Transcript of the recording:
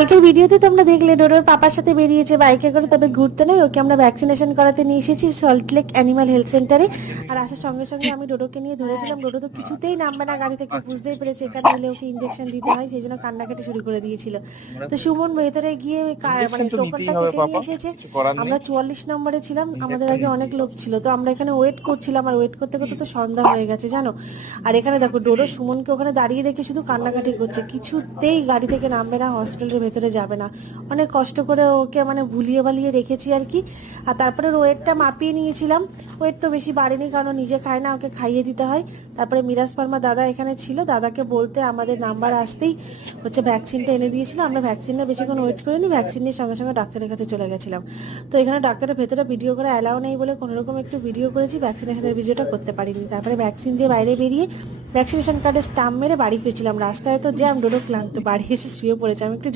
কালকের ভিডিওতে তোমরা দেখলে ডোডোর পাপার সাথে বেরিয়েছে বাইকে করে, তবে ঘুরতে নয়, ওকে আমরা ভ্যাকসিনেশন করাতে নিয়ে এসেছি সল্টলেক অ্যানিমাল হেলথ সেন্টারে। আর আসার সঙ্গে সঙ্গে আমি ডোডোকে নিয়ে ধরেছিলাম, ডোডো তো কিছুতেই নামবে না গাড়ি থেকে, বুঝতেই পেরেছে এখানে এলে ওকে ইঞ্জেকশন দিতে হয়, সেই জন্য কান্নাকাটি শুরু করে দিয়েছিল। তো সুমন ভেতরে গিয়ে মানে ইনজেকশন তো নিতেই টোকনটা হবে কেটে পাপা, নিয়ে এসেছে। কিছু করার নেই। আমরা 44 নম্বরে ছিলাম, আমাদের ইনজেকশন আগে অনেক নিতেই লোক হবে। ছিল, তো আমরা এখানে ওয়েট করছিলাম, আর ওয়েট করতে করতে তো সন্ধ্যা হয়ে গেছে জানো। আর এখানে দেখো ডোডো সুমনকে ওখানে দাঁড়িয়ে দেখে শুধু কান্নাকাটি করছে, কিছুতেই গাড়ি থেকে নামবে না, হসপিটালের ভেতরে যাবে না। অনেক কষ্ট করে ওকে মানে ভুলিয়ে বালিয়ে রেখেছি আর কি। আর তারপরে ওয়েটটা মাপিয়ে নিয়েছিলাম, ওয়েট তো বেশি বাড়েনি, কারণ নিজে খায় না, ওকে খাইয়ে দিতে হয়। তারপরে মিরাজ ফার্মা দাদা এখানে ছিল, দাদাকে বলতে আমাদের নাম্বার আসতেই হচ্ছে ভ্যাকসিনটা এনে দিয়েছিল। আমরা ভ্যাকসিনটা বেশিক্ষণ ওয়েট করিনি, ভ্যাকসিন নিয়ে সঙ্গে সঙ্গে ডাক্তারের কাছে চলে গেছিলাম। তো এখানে ডাক্তারের ভেতরে ভিডিও করে অ্যালাউ নেই বলে কোনোরকম একটু ভিডিও করেছি, ভ্যাকসিনেশনের ভিডিওটা করতে পারিনি। তারপরে ভ্যাকসিন দিয়ে বাইরে বেরিয়ে ভ্যাকসিনেশন কার্ডে স্টাম্প মেরে বাড়ি ফিরছিলাম, রাস্তায় তো জ্যাম, ডোডো ক্লান্ত, বাড়ি এসে শুয়ে পড়েছে। আমি একটু